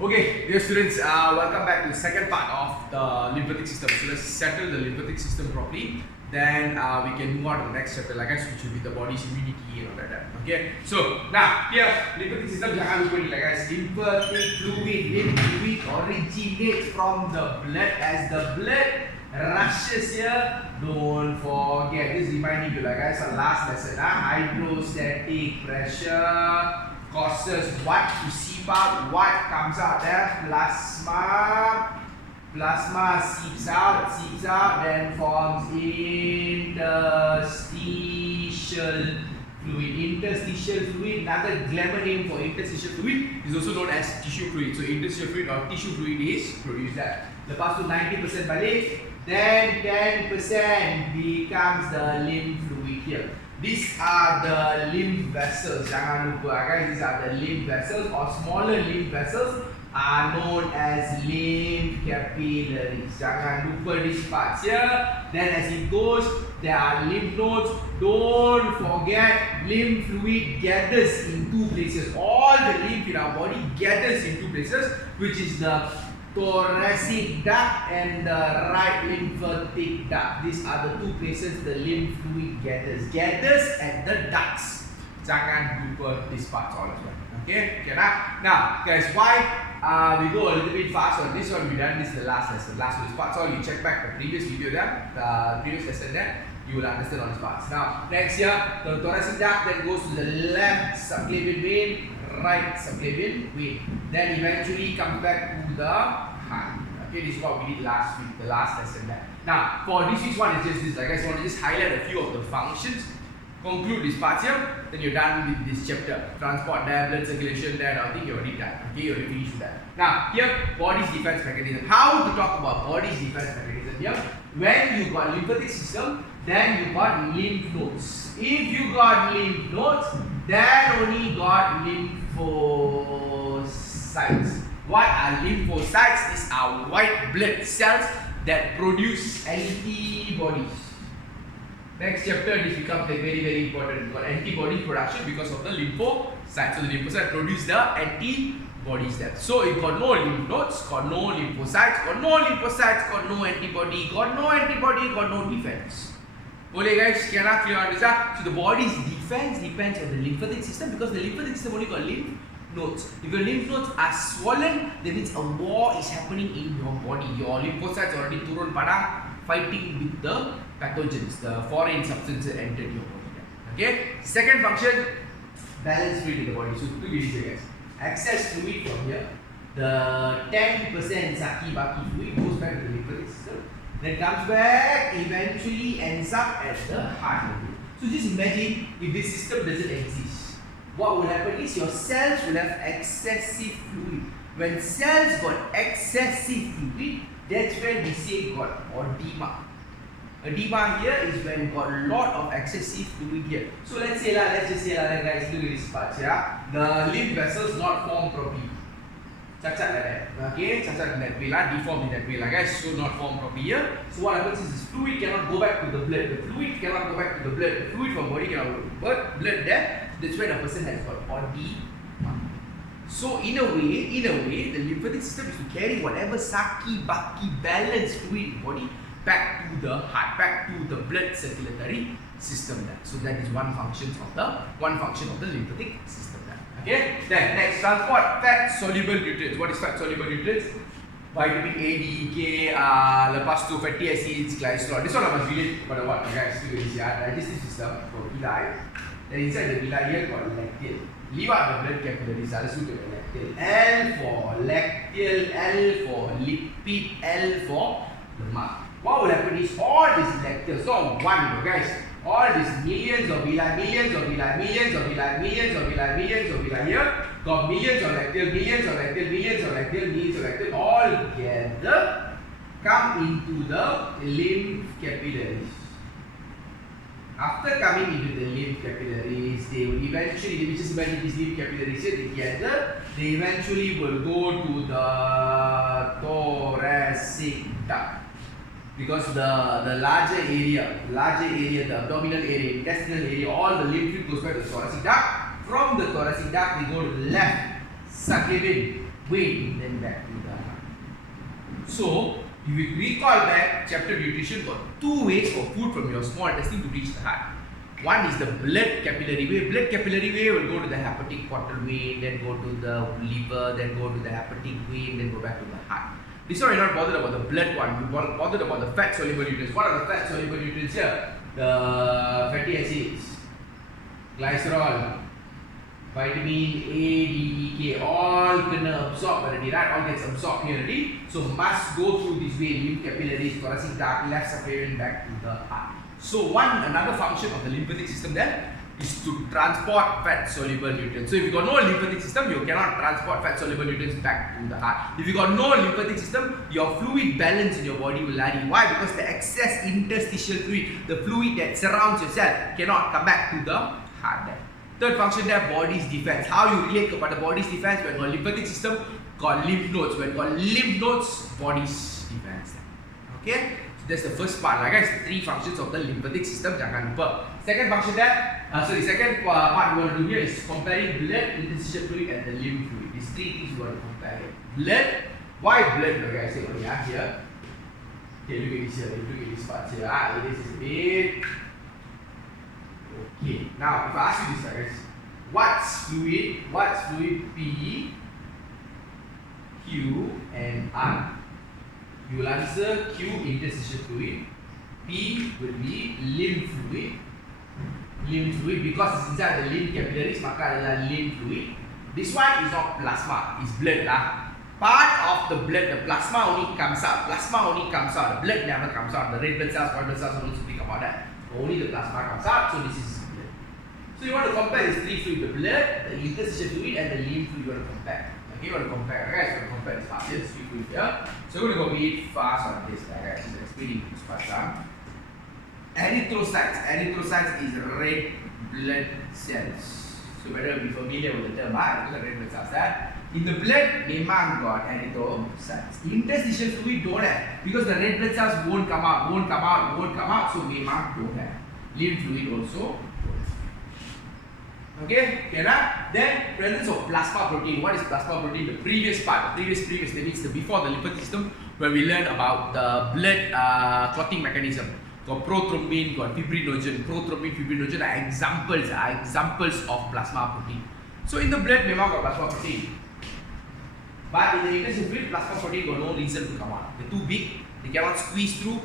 Okay, dear students, welcome back to the second part of the lymphatic system. So let's settle the lymphatic system properly. Then we can move on to the next chapter, like guys, which will be the body's immunity and all that. Okay. So now here, lymphatic system, jangan lupa ni, like guys, lymphatic fluid. Lymph fluid originates from the blood. As the blood rushes here, don't forget this. Reminding you, like guys, our last lesson, hydrostatic pressure causes what to seep out, what comes out there, plasma seeps out, then forms interstitial fluid. Interstitial fluid, another glamour name for interstitial fluid is also known as tissue fluid. So interstitial fluid or tissue fluid is produced there. Lepas tu 90% balik, then 10% becomes the lymph fluid here. These are the lymph vessels. Jangan lupa guys, these are the lymph vessels, or smaller lymph vessels are known as lymph capillaries. Jangan lupa these parts here. Then as it goes, there are lymph nodes. Don't forget, lymph fluid gathers in two places. All the lymph in our body gathers in two places, which is the thoracic duct and the right lymphatic duct. These are the two places the lymph fluid gathers at the ducts. Jangan lupa these parts all as well. Okay, now guys, why we go a little bit fast on this one? We done this the last lesson. Last week's parts all, you check back the previous video there, the previous lesson there, you will understand all these parts. Now next here, the thoracic duct then goes to the left subclavian vein, right subclavian vein, then eventually comes back to the heart. Okay, this is what we did last week, the last lesson there. Now for this week's one, it's just this. I guess I want to just highlight a few of the functions, conclude this part here, then you're done with this chapter. Transport there, blood circulation there, I think you're already done. Okay, you're already finished with that. Now here, body's defense mechanism. How to talk about body's defense mechanism here? When you got lymphatic system, then you got lymph nodes. If you got lymph nodes, then only got lymphocytes. What are lymphocytes? These are white blood cells that produce antibodies. Next chapter, this becomes like very important. You got antibody production because of the lymphocytes. So the lymphocytes produce the antibodies there. So it got no lymph nodes, got no lymphocytes, got no antibody, got no defense. Okay guys, clear on this? So the body's defense depends on the lymphatic system, because the lymphatic system only got lymph nodes. If your lymph nodes are swollen, that means a war is happening in your body. Your lymphocytes already turun padang, fighting with the pathogens, the foreign substances that entered your body. Okay. Second function, balance fluid in the body. So two ways here guys. Excess fluid from here. The 10% saki-baki fluid goes back to the lymphatic system. Then comes back, eventually ends up at the heart. So just imagine if this system doesn't exist. What will happen is your cells will have excessive fluid. When cells got excessive fluid, that's when we say got edema. Edema here is when got a lot of excessive fluid here. So let's just say guys, look at this part here. The lymph vessels not formed properly. Cacat like that. Okay, cacat in that way lah, deformed in that way lah guys. So not formed properly here. So what happens is this fluid cannot go back to the blood. The fluid cannot go back to the blood. The fluid from body cannot go to blood there. That's when a person has got edema. So in a way, the lymphatic system is to carry whatever saki-baki balance fluid in body back to the heart, back to the blood circulatory system there. So that is one function of the lymphatic system there. Okay. Then next, transport fat soluble nutrients. What is fat soluble nutrients? Vitamin A, D, K, lepas tu fatty acids, cholesterol. This one I must relate pada what guys. Look at this here, digestive system for villi. Then inside the villi here got lacteal. Leave out the blood capillaries. Let's look at the lacteal. L for lacteal, L for lipid, L for lemak. What will happen is all these lacteals, so one guys, all these millions of villi here, got millions of lacteal, all together come into the lymph capillaries. After coming into the lymph capillaries, they will eventually, we just imagine these lymph capillaries here together, they eventually will go to the thoracic duct. Because the larger area, the abdominal area, intestinal area, all the lymph fluid goes back to the thoracic duct. From the thoracic duct, they go to the left subclavian weight then back to the heart. So, if you recall back, chapter nutrition got two ways for food from your small intestine to reach the heart. One is the blood capillary way. Blood capillary way will go to the hepatic portal vein, then go to the liver, then go to the hepatic vein, then go back to the heart. This one we're not bothered about the blood one, we're bothered about the fat soluble nutrients. What are the fat soluble nutrients here? The fatty acids, glycerol, vitamin A, D, E, K, all gonna absorb already, right? All gets absorbed here already. So must go through this way, lymph capillaries, thoracic duct, left subclavian back to the heart. So another function of the lymphatic system then is to transport fat soluble nutrients. So if you got no lymphatic system, you cannot transport fat soluble nutrients back to the heart. If you got no lymphatic system, your fluid balance in your body will vary. Why? Because the excess interstitial fluid, the fluid that surrounds your cell, cannot come back to the heart then. Third function there, body's defense. How you relate about the body's defense? When got lymphatic system, got lymph nodes. When got lymph nodes, body's defense. Okay? So that's the first part. Like guys, three functions of the lymphatic system. Jangan lupa. Second function there, second part we want to do here is comparing blood, interstitial fluid, and the lymph fluid. These three things we want to compare. Blood. Why blood? Okay, I say over here. Okay, look at this here. Look at this part here. This is a bit. Okay, now if I ask you this guys, what's fluid P, Q and R? You will answer Q, interstitial fluid, P will be lymph fluid because it's inside the lymph capillaries, maka adalah lymph fluid. This one is not plasma, it's blood lah. Part of the blood, the plasma only comes out, the blood never comes out. The red blood cells, white blood cells, don't speak about that. Only the plasma comes out, so this is. So you want to compare these three fluids, the blood, the interstitial fluid and the lymph fluid. You want to compare. Okay, you want to compare. Guys, you want to compare this part here, this fluid here. So we're going to go a bit fast on this guys. Just explaining this part. Erythrocytes is red blood cells. So whether you'll be familiar with the term, because red blood cells in the blood, memang got erythrocytes. Interstitial fluid don't have, because the red blood cells won't come out. So memang don't have. Lymph fluid also. Okay, then presence of plasma protein. What is plasma protein? The previous part, that means before the lymphatic system, where we learn about the blood clotting mechanism. Got prothrombin, got fibrinogen. Fibrinogen are examples of plasma protein. So in the blood, we have plasma protein. But in the interstitial fluid, plasma protein got no reason to come out. They're too big. They cannot squeeze through at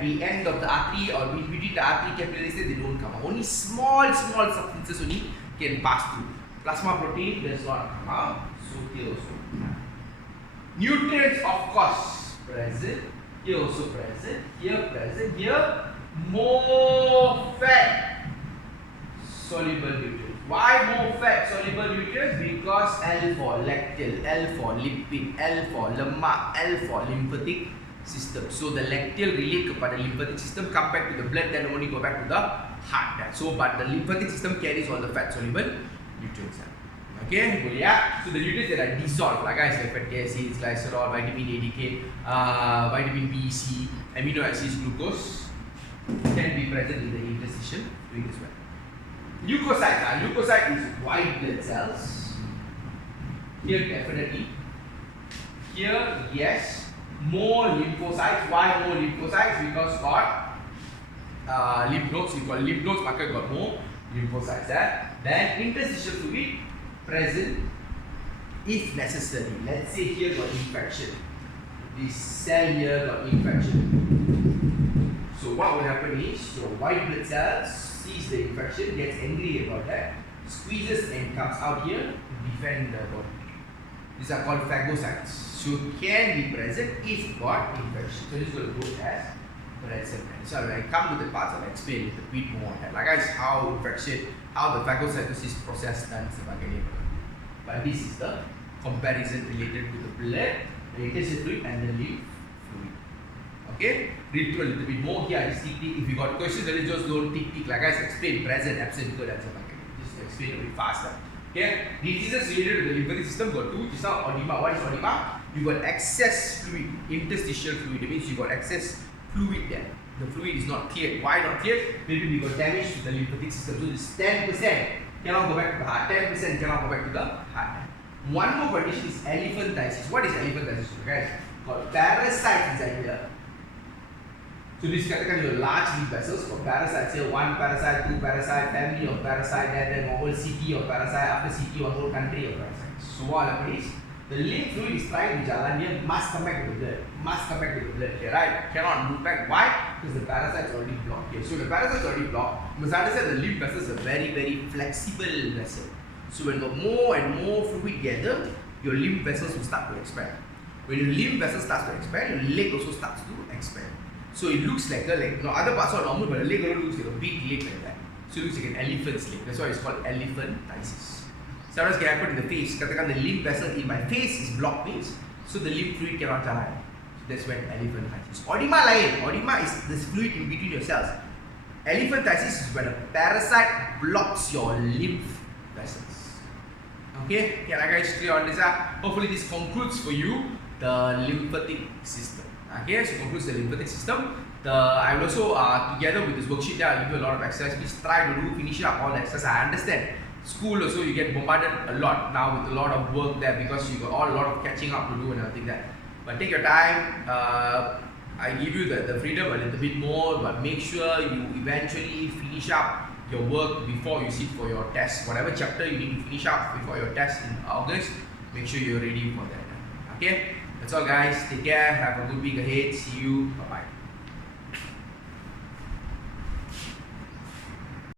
the end of the artery or in between the artery capillaries, they don't come out. Only small substances only can pass through. Plasma protein does not come out. So here also. Nutrients of course present. Here also present. Here more fat soluble nutrients. Why more fat soluble nutrients? Because L for lacteal, L for lipid, L for lemak, L for lymphatic system. So the lacteal relate kepada lymphatic system, come back to the blood, then only go back to the heart. So but the lymphatic system carries all the fat soluble nutrients. Okay, boleh ya? So the nutrients that are dissolved, like guys, like fatty acids, glycerol, vitamin A, D, K, vitamin B, C, amino acids, glucose, can be present in the interstitial fluid as well. Leukocyte is white blood cells. Here definitely. Here yes. More lymphocytes. Why more lymphocytes? Because got lymph nodes. You got lymph nodes, maka got more lymphocytes. Then interstitial fluid present if necessary. Let's say here got infection. This cell here got infection. So what would happen is your white blood cells sees the infection, gets angry about that, squeezes and comes out here to defend the body. These are called phagocytes. So can be present if got infection. So this is going to go as present. So when I come to the parts, I'll explain a bit more on that. Like guys, how infection, how the phagocytosis process dan sebagainya. But this is the comparison related to the blood, the interstitial fluid and the lymph fluid. Okay, read through a little bit more here. Just tick. If you got questions, then just don't tick. Like guys, explain present, absent, good, and so on. Just explain a bit faster. Okay, diseases related to the lymphatic system got two. Just now, edema. What is edema? You got excess fluid, interstitial fluid. That means you got excess fluid there. The fluid is not cleared. Why not cleared? Maybe we got damage to the lymphatic system. So this 10% cannot go back to the heart. 10% cannot go back to the heart. One more condition is elephantiasis. What is elephantiasis, guys? Called parasites inside here. So this katakan your large lymph vessels for parasites here, one parasite, two parasite, family of parasite, then a whole city of parasite, after city a whole country of parasites. So what happens? The lymph fluid is trying to jalan here, must come back to the blood. Must come back to the blood here, right? Cannot move back. Why? Because the parasite is already blocked here. So the parasite is already blocked. You must understand the lymph vessels are very, very flexible vessel. So when the more and more fluid gather, your lymph vessels will start to expand. When your lymph vessel starts to expand, your leg also starts to expand. So it looks like other parts are normal, but the leg also looks like a big leg like that. So it looks like an elephant's leg. That's why it's called elephantiasis. Sometimes can happen in the face. Katakan the lymph vessel in my face is blocked means, so the lymph fluid cannot jalan. So that's when elephantiasis. Oedema lain. Oedema is this fluid in between your cells. Elephantiasis is when a parasite blocks your lymph vessels. Okay, can I guys clear on this? Hopefully this concludes for you the lymphatic system. Okay, so concludes the lymphatic system. I will also together with this worksheet there, I'll give you a lot of exercise. Please try to finish up all the exercise. I understand. School also you get bombarded a lot now with a lot of work there because you got a lot of catching up to do and everything there. But take your time. I give you the freedom a little bit more, but make sure you eventually finish up your work before you sit for your test. Whatever chapter you need to finish up before your test in August, make sure you're ready for that. Okay, that's all guys. Take care. Have a good week ahead. See you. Bye bye.